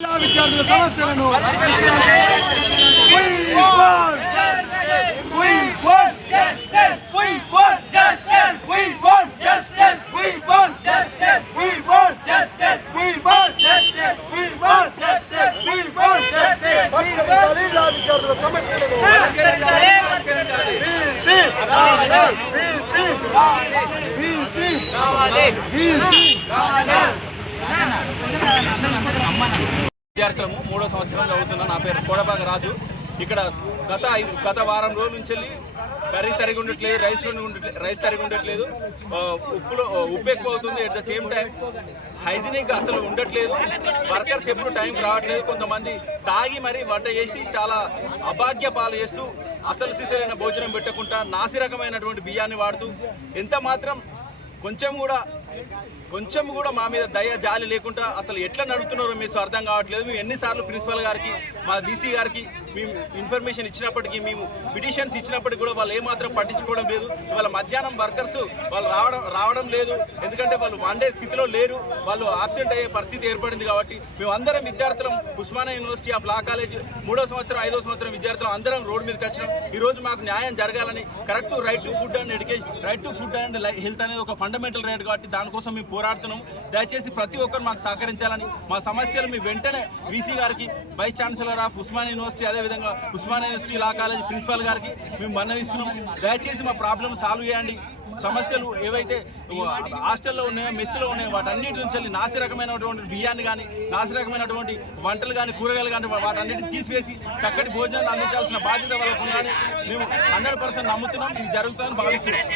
విద్యార్థుల సమస్యలను విద్యార్థులము 3వ సంవత్సరం చదువుతున్నా. నా పేరు కోడబాగ రాజు. ఇక్కడ గత వారం రోజుల నుంచి కర్రీ సరిగా ఉండట్లేదు, రైస్ సరిగా ఉండట్లేదు, ఉప్పు ఎక్కువ అవుతుంది. At the same time hygienic అసలు ఉండట్లేదు. వర్కర్స్ ఎప్పుడు టైంకి రావట్లేదు. కొంతమంది తాగి మరీ వంట చేసి చాలా అభాగ్య పాలు చేస్తూ అసలు సిసలైన భోజనం పెట్టకుండా నాసి రకమైనటువంటి బియ్యాన్ని వాడుతూ ఎంత మాత్రం కొంచెం కూడా మా మీద దయ జాలి లేకుండా అసలు ఎట్లా నడుపుతున్నారో మీకు అర్థం కావట్లేదు. మేము ఎన్నిసార్లు ప్రిన్సిపల్ గారికి, మా డీసీ గారికి మేము ఇన్ఫర్మేషన్ ఇచ్చినప్పటికీ, మేము పిటిషన్స్ ఇచ్చినప్పటికీ కూడా వాళ్ళు ఏమాత్రం పట్టించుకోవడం లేదు. ఇవాళ మధ్యాహ్నం వర్కర్స్ వాళ్ళు రావడం లేదు. ఎందుకంటే వాళ్ళు వండే స్థితిలో లేరు, వాళ్ళు ఆబ్సెంట్ అయ్యే పరిస్థితి ఏర్పడింది. కాబట్టి మేము అందరం విద్యార్థులం Osmania university of law college 3వ సంవత్సరం 5వ సంవత్సరం విద్యార్థులు అందరం రోడ్డు మీదకి వచ్చినాం. ఈరోజు మాకు న్యాయం జరగాలని, correct right to food and education, right to food and health అనేది ఒక ఫండమెంటల్ రైట్. కాబట్టి దానికోసం మేము పోరాడుతున్నాం. దయచేసి ప్రతి ఒక్కరు మాకు సహకరించాలని, మా సమస్యలు మీ వెంటనే వీసీ గారికి, vice chancellor of Osmania university, అదేవిధంగా Osmania university law college principal గారికి మేము మన్నవిస్తున్నాం. దయచేసి మా ప్రాబ్లం సాల్వ్ చేయండి. సమస్యలు ఏవైతే హాస్టల్లో ఉన్నాయో, మెస్సులో ఉన్నాయో వాటన్నిటి నుంచి నాసి రకమైనటువంటి బియ్యాన్ని కానీ, నాసి రకమైనటువంటి వంటలు కానీ, కూరగాయలు కానీ వాటన్నిటిని తీసివేసి చక్కటి భోజనాలు అందించాల్సిన బాధ్యత వాళ్ళకు ఉందని మేము 100% నమ్ముతున్నాం. ఇది జరుగుతుందని భావిస్తున్నాం.